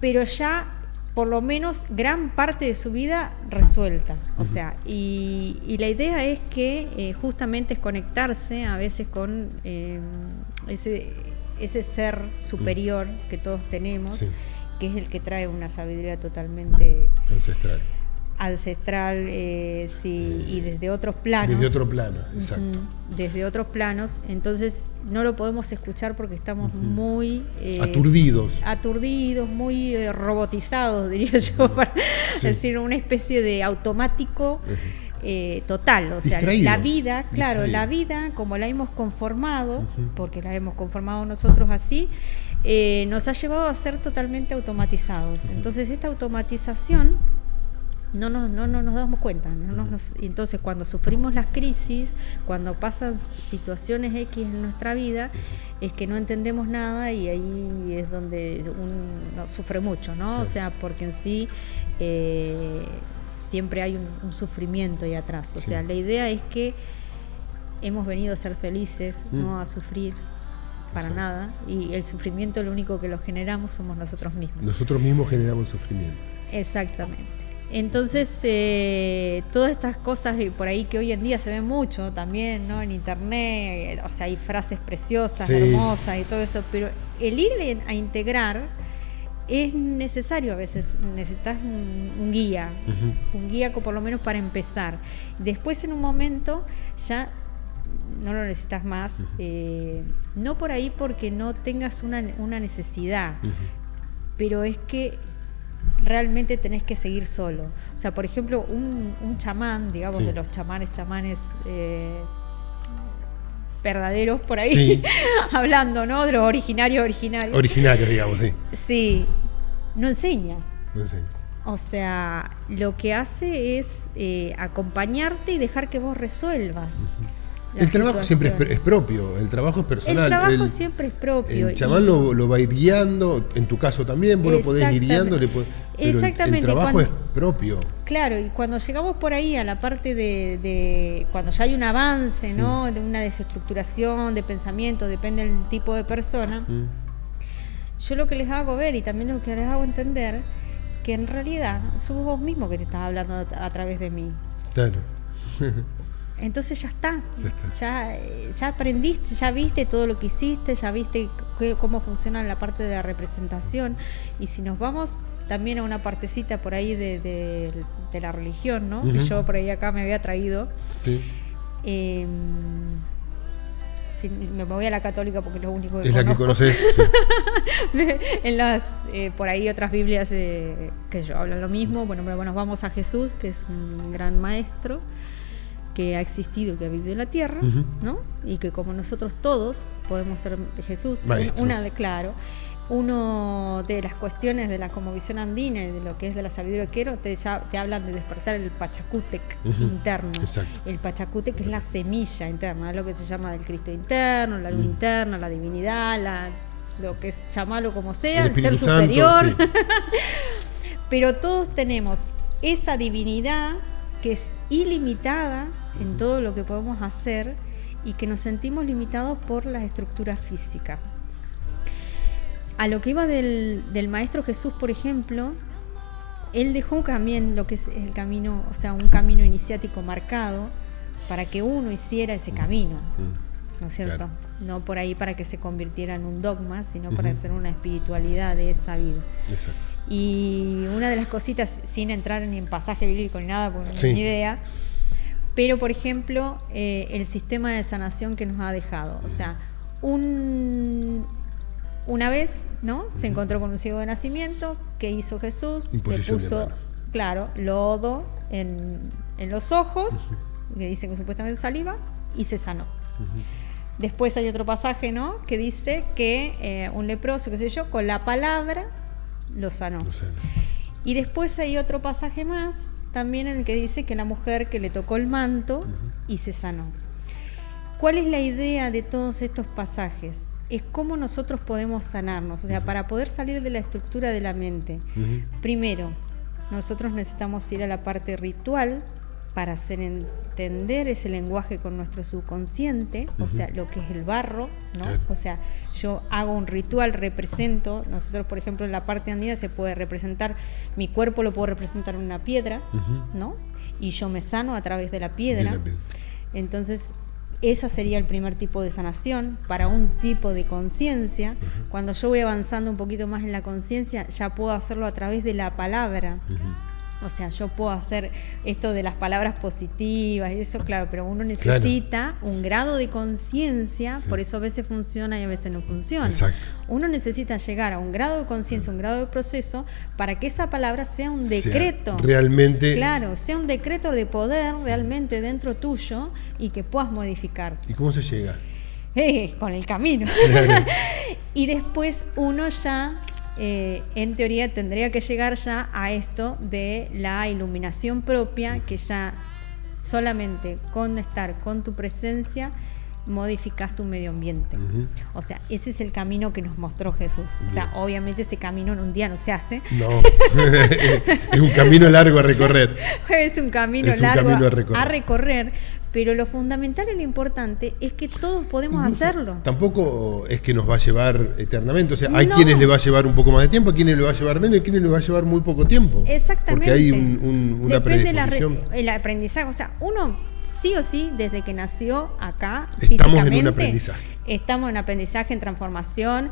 pero ya por lo menos gran parte de su vida resuelta. O sea, y la idea es que justamente es conectarse a veces con ese ser superior que todos tenemos, que es el que trae una sabiduría totalmente ancestral, y desde otros planos. Desde otro plano, exacto. Desde otros planos, entonces no lo podemos escuchar porque estamos muy... aturdidos, muy robotizados, diría yo, para decir una especie de automático total. O sea, distraídos, la vida, claro, la vida como la hemos conformado, porque la hemos conformado nosotros así, nos ha llevado a ser totalmente automatizados. Entonces esta automatización no nos damos cuenta. Y entonces cuando sufrimos las crisis, cuando pasan situaciones X en nuestra vida, es que no entendemos nada y ahí es donde uno sufre mucho, ¿no? Claro. O sea, porque en sí siempre hay un sufrimiento ahí atrás. O sea, la idea es que hemos venido a ser felices, no a sufrir para nada, y el sufrimiento lo único que lo generamos somos nosotros mismos. Nosotros mismos generamos el sufrimiento. Exactamente. Entonces, todas estas cosas por ahí que hoy en día se ven mucho también, ¿no? En internet, o sea, hay frases preciosas, hermosas y todo eso, pero el ir a integrar es necesario a veces. Necesitas un guía, un guía por lo menos para empezar. Después, en un momento, ya no lo necesitas más, no por ahí porque no tengas una necesidad, pero es que realmente tenés que seguir solo. O sea, por ejemplo, un chamán, digamos, de los chamanes verdaderos por ahí, hablando, ¿no? De los originarios. Originarios, digamos, sí. Sí, no enseña. No enseña. O sea, lo que hace es acompañarte y dejar que vos resuelvas. El trabajo siempre es propio, el trabajo es personal. El trabajo siempre es propio. El chamán lo va a ir guiando, en tu caso también, vos lo podés ir guiando, pero el trabajo es propio. Claro, y cuando llegamos por ahí a la parte de cuando ya hay un avance, ¿no? De una desestructuración de pensamiento, depende del tipo de persona, yo lo que les hago ver y también lo que les hago entender, que en realidad sos vos mismo que te estás hablando a través de mí. Claro. Entonces ya está. Ya aprendiste, ya viste todo lo que hiciste, ya viste cómo funciona la parte de la representación. Y si nos vamos también a una partecita por ahí de la religión, ¿no? Que yo por ahí acá me había traído. Sí. Me voy a la católica porque es lo único que es conozco. La que conoces. Sí. En las por ahí otras Biblias que yo hablan lo mismo. Bueno, nos vamos a Jesús, que es un gran maestro que ha existido, que ha vivido en la tierra, ¿no? Y que como nosotros todos podemos ser Jesús. Uno de las cuestiones de la cosmovisión andina y de lo que es de la sabiduría quero, te hablan de despertar el Pachacútec interno. Exacto. El Pachacútec es la semilla interna, es lo que se llama del Cristo interno, la luz interna, la divinidad, lo que es, llamarlo como sea, el ser superior. Santo, sí. Pero todos tenemos esa divinidad que es ilimitada en todo lo que podemos hacer y que nos sentimos limitados por la estructura física. A lo que iba del Maestro Jesús, por ejemplo, él dejó también lo que es el camino, o sea, un camino iniciático marcado para que uno hiciera ese camino, ¿no es cierto? Claro. No por ahí para que se convirtiera en un dogma, sino para hacer una espiritualidad de esa vida. Exacto. Y una de las cositas, sin entrar ni en pasaje bíblico ni nada, porque no tengo ni idea, pero por ejemplo, el sistema de sanación que nos ha dejado. O sea, una vez, ¿no? Se encontró con un ciego de nacimiento. ¿Qué hizo Jesús? Le puso, lodo en los ojos, que dice que supuestamente saliva, y se sanó. Después hay otro pasaje, ¿no? Que dice que un leproso, qué sé yo, con la palabra lo sanó. Y después hay otro pasaje más, también en el que dice que la mujer que le tocó el manto y se sanó. ¿Cuál es la idea de todos estos pasajes? Es cómo nosotros podemos sanarnos, o sea, para poder salir de la estructura de la mente. Primero, nosotros necesitamos ir a la parte ritual para hacer entender ese lenguaje con nuestro subconsciente, o sea, lo que es el barro, ¿no? O sea, yo hago un ritual, represento, nosotros, por ejemplo, en la parte andina se puede representar, mi cuerpo lo puedo representar en una piedra, ¿no? Y yo me sano a través de la piedra. Entonces, ese sería el primer tipo de sanación para un tipo de conciencia. Cuando yo voy avanzando un poquito más en la conciencia, ya puedo hacerlo a través de la palabra. O sea, yo puedo hacer esto de las palabras positivas y eso, claro, pero uno necesita un grado de conciencia, por eso a veces funciona y a veces no funciona. Exacto. Uno necesita llegar a un grado de conciencia, un grado de proceso, para que esa palabra sea un decreto. Realmente. Claro, sea un decreto de poder realmente dentro tuyo y que puedas modificar. ¿Y cómo se llega? Con el camino. Y después uno ya en teoría tendría que llegar ya a esto de la iluminación propia, que ya solamente con estar con tu presencia modificas tu medio ambiente. O sea, ese es el camino que nos mostró Jesús. O sea, obviamente ese camino en un día no se hace. No, es un camino largo a recorrer. Es un camino largo a recorrer, pero lo fundamental y lo importante es que todos podemos hacerlo. Tampoco es que nos va a llevar eternamente. O sea, hay quienes le va a llevar un poco más de tiempo, hay quienes le va a llevar menos y quienes le va a llevar muy poco tiempo. Exactamente. Porque hay una predisposición. El aprendizaje. O sea, uno sí o sí, desde que nació acá, estamos en un aprendizaje. Estamos en aprendizaje, en transformación.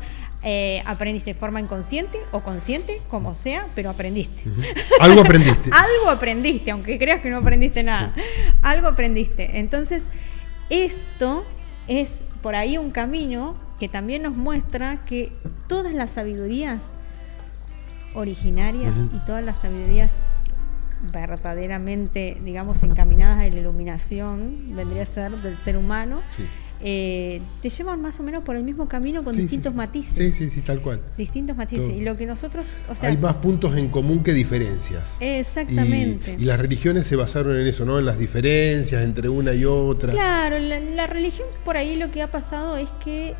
Aprendiste de forma inconsciente o consciente, como sea, pero aprendiste. Algo aprendiste. Algo aprendiste, aunque creas que no aprendiste nada. Sí. Algo aprendiste. Entonces, esto es por ahí un camino que también nos muestra que todas las sabidurías originarias y todas las sabidurías verdaderamente, digamos, encaminadas a la iluminación, vendría a ser del ser humano, te llevan más o menos por el mismo camino con distintos matices. Sí, tal cual. Distintos matices. Todo. Y lo que nosotros... O sea, hay más puntos en común que diferencias. Exactamente. Y las religiones se basaron en eso, ¿no? En las diferencias entre una y otra. Claro, la religión por ahí lo que ha pasado es que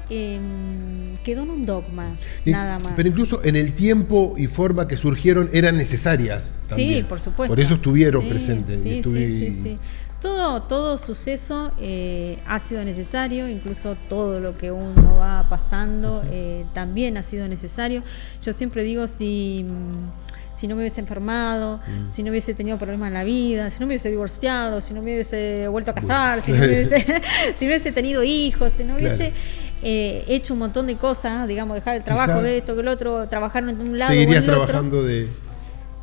quedó en un dogma, nada más. Pero incluso en el tiempo y forma que surgieron eran necesarias también. Sí, por supuesto. Por eso estuvieron presentes. Sí. Todo suceso ha sido necesario, incluso todo lo que uno va pasando también ha sido necesario. Yo siempre digo, si no me hubiese enfermado, si no hubiese tenido problemas en la vida, si no me hubiese divorciado, si no me hubiese vuelto a casar, si no hubiese tenido hijos, si no hubiese hecho un montón de cosas, digamos, dejar el trabajo, de esto, que el otro, trabajar en un lado seguirías o en el trabajando otro.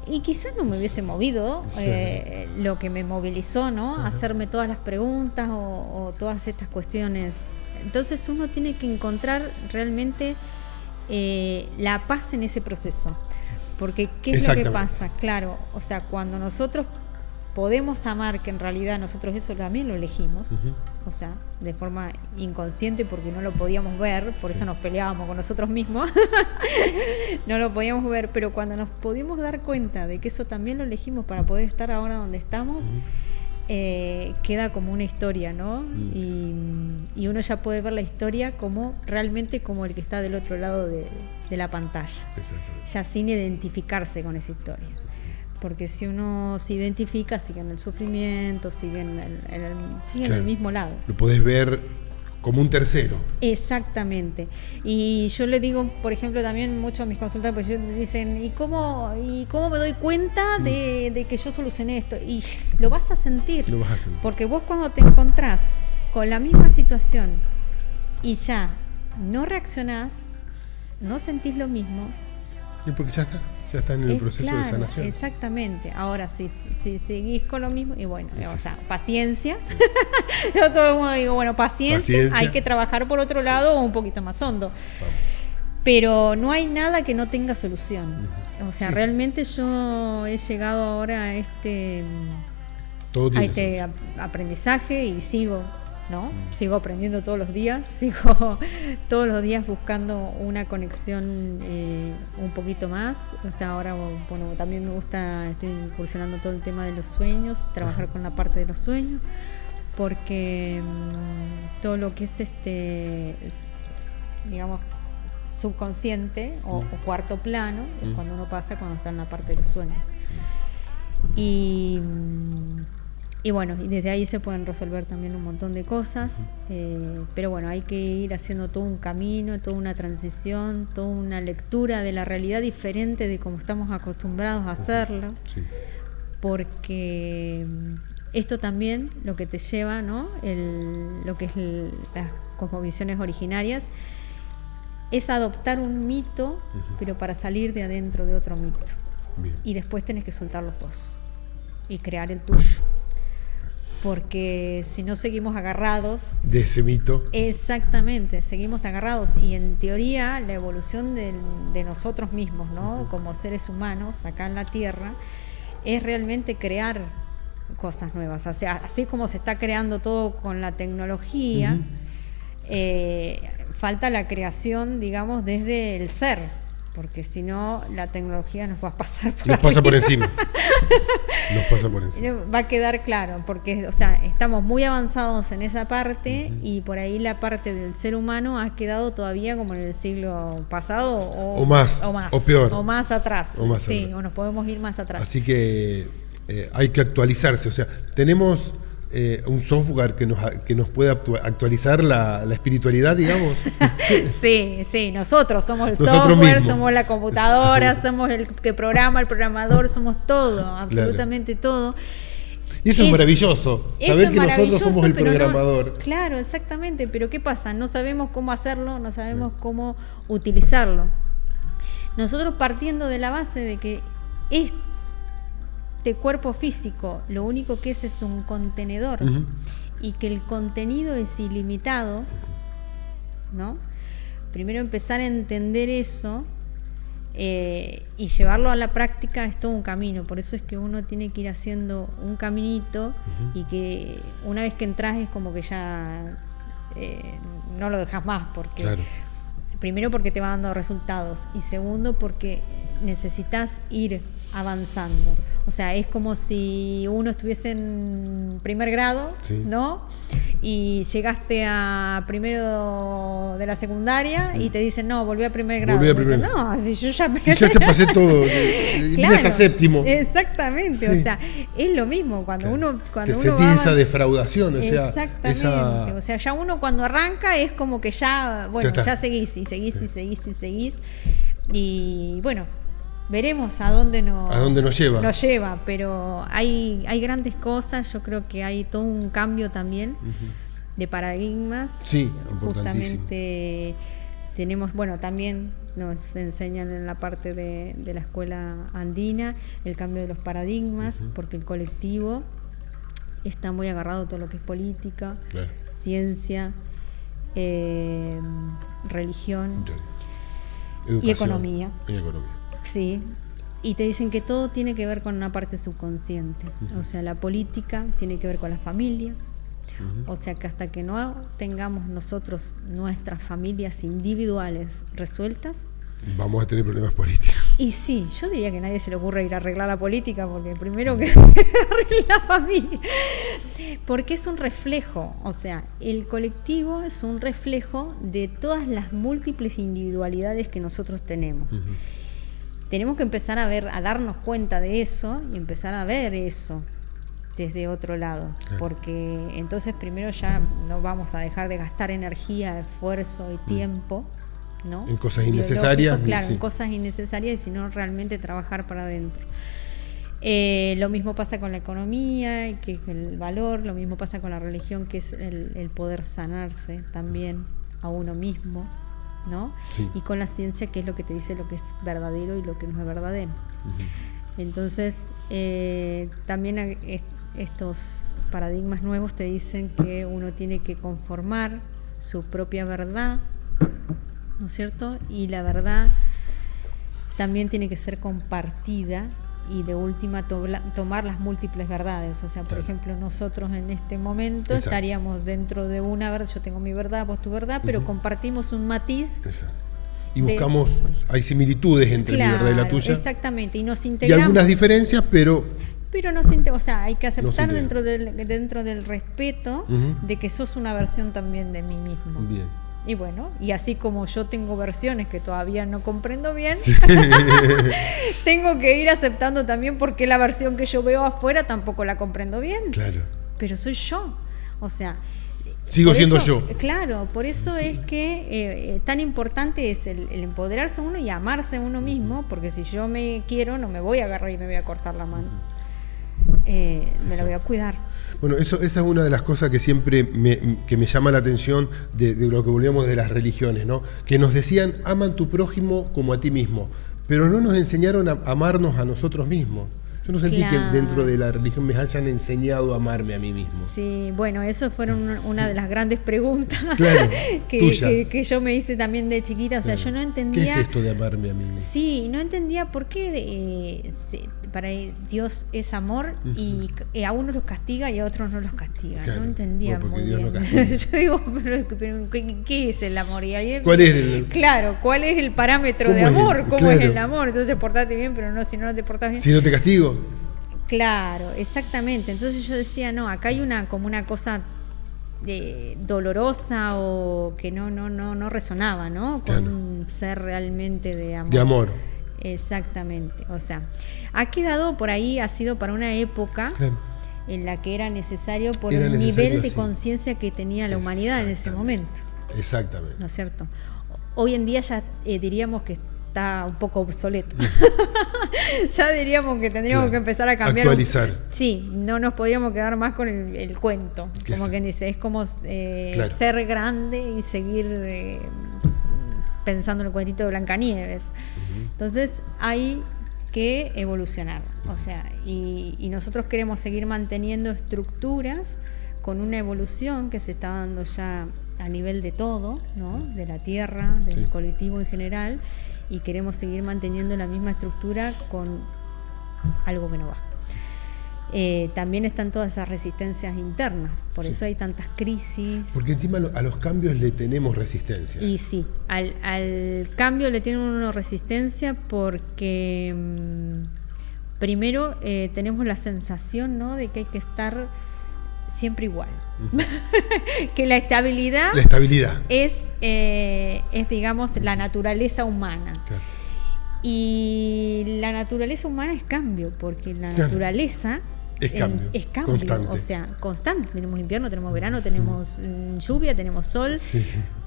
Y quizás no me hubiese movido lo que me movilizó, ¿no? Hacerme todas las preguntas o todas estas cuestiones. Entonces uno tiene que encontrar realmente la paz en ese proceso. Porque ¿qué es lo que pasa? Claro, o sea, cuando nosotros podemos amar, que en realidad nosotros eso también lo elegimos, o sea, de forma inconsciente porque no lo podíamos ver, por eso nos peleábamos con nosotros mismos, no lo podíamos ver, pero cuando nos pudimos dar cuenta de que eso también lo elegimos para poder estar ahora donde estamos, queda como una historia, ¿no? Y uno ya puede ver la historia como realmente como el que está del otro lado de la pantalla, ya sin identificarse con esa historia. Porque si uno se identifica, sigue en el sufrimiento, sigue en el mismo lado. Lo podés ver como un tercero. Exactamente. Y yo le digo, por ejemplo, también mucho a mis consultantes, pues ellos me dicen, ¿y cómo me doy cuenta de que yo solucioné esto? Y lo vas a sentir. Lo vas a sentir. Porque vos cuando te encontrás con la misma situación y ya no reaccionás, no sentís lo mismo. Sí, porque ya está en el proceso de sanación. Exactamente. Ahora si seguís con lo mismo, y bueno, o sea, paciencia. Yo todo el mundo digo, bueno, paciencia, hay que trabajar por otro lado o un poquito más hondo. Pero no hay nada que no tenga solución. O sea, realmente yo he llegado ahora a este aprendizaje y sigo, ¿no? Sigo aprendiendo todos los días, sigo todos los días buscando una conexión un poquito más. O sea, ahora, bueno, también me gusta, estoy incursionando todo el tema de los sueños, trabajar con la parte de los sueños, porque todo lo que es digamos, subconsciente o cuarto plano, es cuando uno pasa cuando está en la parte de los sueños. Y bueno, y desde ahí se pueden resolver también un montón de cosas, pero bueno, hay que ir haciendo todo un camino, toda una transición, toda una lectura de la realidad diferente de cómo estamos acostumbrados a hacerla, porque esto también lo que te lleva, ¿no? Lo que es las cosmovisiones originarias, es adoptar un mito, pero para salir de adentro de otro mito. Bien. Y después tenés que soltar los dos y crear el tuyo. Porque si no seguimos agarrados de ese mito. Exactamente, seguimos agarrados. Y en teoría la evolución de nosotros mismos, ¿no? Como seres humanos acá en la Tierra, es realmente crear cosas nuevas. O sea, así como se está creando todo con la tecnología, falta la creación, digamos, desde el ser. porque si no la tecnología nos va a pasar por Nos pasa por arriba. encima. Nos pasa por encima. Va a quedar claro, porque, o sea, estamos muy avanzados en esa parte y por ahí la parte del ser humano ha quedado todavía como en el siglo pasado o más, o peor. O más atrás. O más sí, atrás. o nos podemos ir más atrás. Así que hay que actualizarse. O sea, tenemos un software que nos puede actualizar la espiritualidad, digamos. Sí, nosotros somos el Nosotros software, mismos. somos la computadora, somos el que programa, el programador, somos todo, absolutamente todo. Y eso es maravilloso, saber que nosotros somos el programador. No, claro, exactamente, pero ¿qué pasa? No sabemos cómo hacerlo, no sabemos cómo utilizarlo. Nosotros partiendo de la base de que este cuerpo físico lo único que es un contenedor y que el contenido es ilimitado, ¿no? Primero empezar a entender eso y llevarlo a la práctica es todo un camino. Por eso es que uno tiene que ir haciendo un caminito y que una vez que entras es como que ya no lo dejas más, porque Claro. primero porque te va dando resultados y segundo porque necesitas ir avanzando. O sea, es como si uno estuviese en primer grado, Sí. ¿no? Y llegaste a primero de la secundaria y te dicen, no, volví a primer grado. Volví a Y dices, primer. no, si yo ya... Si ya te pasé todo, vine Claro, hasta séptimo. exactamente, Sí. o sea, es lo mismo cuando Claro. uno Te sentís esa defraudación, o sea, exactamente, o sea, ya uno cuando arranca es como que ya, bueno, Ya está. ya seguís y seguís y seguís y seguís y bueno, veremos a dónde nos lleva. Nos lleva, pero hay grandes cosas, yo creo que hay todo un cambio también de paradigmas. Sí, importantísimo. Justamente tenemos, bueno, también nos enseñan en la parte de la escuela andina el cambio de los paradigmas, porque el colectivo está muy agarrado a todo lo que es política, Claro. ciencia, religión Educación y economía. y economía. Sí, y te dicen que todo tiene que ver con una parte subconsciente. O sea, la política tiene que ver con la familia. O sea, que hasta que no tengamos nosotros nuestras familias individuales resueltas. Vamos a tener problemas políticos. Y sí, yo diría que a nadie se le ocurre ir a arreglar la política, porque primero que arreglar la familia. Porque es un reflejo, o sea, el colectivo es un reflejo de todas las múltiples individualidades que nosotros tenemos. Tenemos que empezar a darnos cuenta de eso y empezar a ver eso desde otro lado, porque entonces primero ya no vamos a dejar de gastar energía, esfuerzo y tiempo, ¿no? En cosas innecesarias. Claro, sí. en cosas innecesarias, sino realmente trabajar para adentro. Lo mismo pasa con la economía, que es el valor, lo mismo pasa con la religión, que es el poder sanarse también a uno mismo, ¿no? Sí. Y con la ciencia, que es lo que te dice lo que es verdadero y lo que no es verdadero. Entonces, también estos paradigmas nuevos te dicen que uno tiene que conformar su propia verdad, ¿no es cierto? Y la verdad también tiene que ser compartida y de última tomar las múltiples verdades. O sea, por ejemplo, nosotros en este momento estaríamos dentro de una verdad, yo tengo mi verdad, vos tu verdad, pero compartimos un matiz. Exacto. Y buscamos, hay similitudes entre mi verdad y la tuya. Exactamente, y nos Y integramos. algunas diferencias, pero O sea, hay que aceptar dentro del respeto de que sos una versión también de mí mismo. bien. Y bueno, y así como yo tengo versiones que todavía no comprendo bien, tengo que ir aceptando también porque la versión que yo veo afuera tampoco la comprendo bien. Claro. Pero soy yo. O sea, Sigo por siendo eso, yo. Claro, por eso es que tan importante es el empoderarse a uno y amarse a uno mismo, porque si yo me quiero, no me voy a agarrar y me voy a cortar la mano. Me la voy a cuidar. Bueno, esa es una de las cosas que siempre me llama la atención de lo que volvíamos de las religiones, ¿no? Que nos decían, ama a tu prójimo como a ti mismo, pero no nos enseñaron a amarnos a nosotros mismos. Yo no sentí que dentro de la religión me hayan enseñado a amarme a mí mismo. Sí, bueno, eso fueron una de las grandes preguntas Claro, que yo me hice también de chiquita. O sea, yo no entendía... ¿Qué es esto de amarme a mí mismo? Sí, no entendía por qué Dios es amor y a unos los castiga y a otros no los castiga. Claro. No entendía Porque muy Dios bien. no castiga. Yo digo, pero ¿qué es el amor? Y ahí, ¿Cuál es el...? claro, ¿cuál es el parámetro ¿Cómo de es el- amor? ¿Cómo es claro. el amor? Entonces portate bien, pero no, si no te portas bien. Si no te castigo. Claro, exactamente. Entonces yo decía, no, acá hay como una cosa dolorosa o que no resonaba, ¿no? Con Claro. un ser realmente de amor. De amor. Exactamente. O sea, ha quedado por ahí, ha sido para una época Claro. en la que era necesario por Era el necesario, nivel de sí. conciencia que tenía la humanidad en ese momento, Exactamente. ¿no es cierto? Hoy en día ya diríamos que está un poco obsoleto. Ya diríamos que tendríamos Claro. que empezar a cambiar. Actualizar. Sí, no nos podríamos quedar más con el cuento. Que Como sí. quien dice, es como Claro. ser grande y seguir pensando en el cuentito de Blancanieves. Entonces hay que evolucionar. O sea, y nosotros queremos seguir manteniendo estructuras con una evolución que se está dando ya a nivel de todo, ¿no? De la tierra, del Sí. colectivo en general, y queremos seguir manteniendo la misma estructura con algo que no va. También están todas esas resistencias internas, por Sí. eso hay tantas crisis. Porque encima a los cambios le tenemos resistencia. Y sí, al cambio le tiene uno resistencia porque primero tenemos la sensación, ¿no?, de que hay que estar siempre igual. Que la estabilidad La estabilidad. es, digamos, la naturaleza humana. Claro. Y la naturaleza humana es cambio, porque la Claro. naturaleza Es cambio, es cambio, constante. o sea, constante. Tenemos invierno, tenemos verano, tenemos lluvia, tenemos sol, Sí.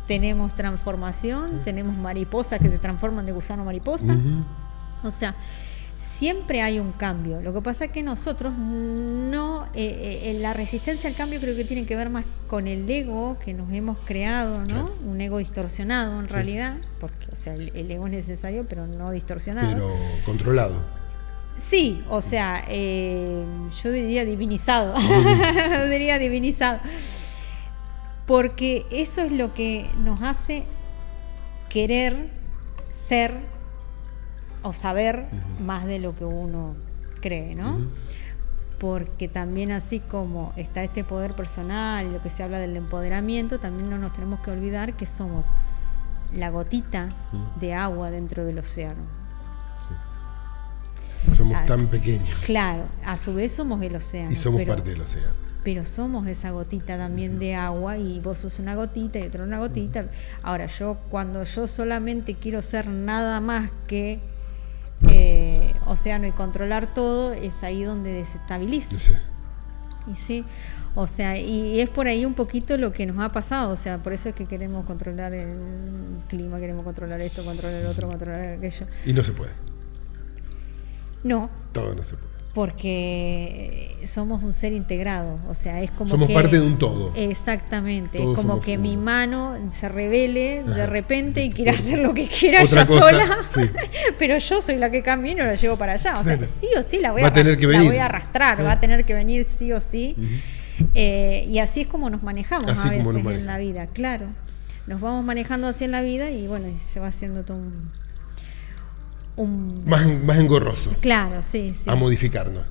tenemos transformación, tenemos mariposas que se transforman de gusano a mariposa. Ujú. O sea, siempre hay un cambio. Lo que pasa es que nosotros no... la resistencia al cambio creo que tiene que ver más con el ego que nos hemos creado, ¿no? Claro. Un ego distorsionado en Sí. realidad, porque, o sea, el ego es necesario, pero no distorsionado. Pero controlado. Sí, o sea, yo diría divinizado. Diría divinizado. Porque eso es lo que nos hace querer ser o saber más de lo que uno cree, ¿no? Ujú. Porque también, así como está este poder personal y lo que se habla del empoderamiento, también no nos tenemos que olvidar que somos la gotita de agua dentro del océano. Sí. Somos tan pequeños Claro, a su vez somos el océano. y somos pero, parte del océano. pero somos esa gotita también de agua, y vos sos una gotita y otro una gotita. Ahora, cuando yo solamente quiero ser nada más que océano y controlar todo, es ahí donde desestabilizo. No sé. Y sí, o sea, y es por ahí un poquito lo que nos ha pasado. O sea, por eso es que queremos controlar el clima, queremos controlar esto, controlar el otro, controlar aquello. Y no se puede. No, Todo no se puede. porque somos un ser integrado, o sea, es como Somos que, parte de un todo. Exactamente, Todos es como somos que uno. mi mano se revele de Ajá. repente y quiera hacer lo que quiera Otra ella cosa, sola, sí. pero yo soy la que camino y la llevo para allá, o Claro. sea, sí o sí la voy Va a tener que la venir. voy a arrastrar, Claro. va a tener que venir sí o sí. Ujú. Y así es como nos manejamos Así a como veces nos en la vida, claro, nos vamos manejando así en la vida y bueno, y se va haciendo todo un Más engorroso claro, sí, sí. a modificarnos.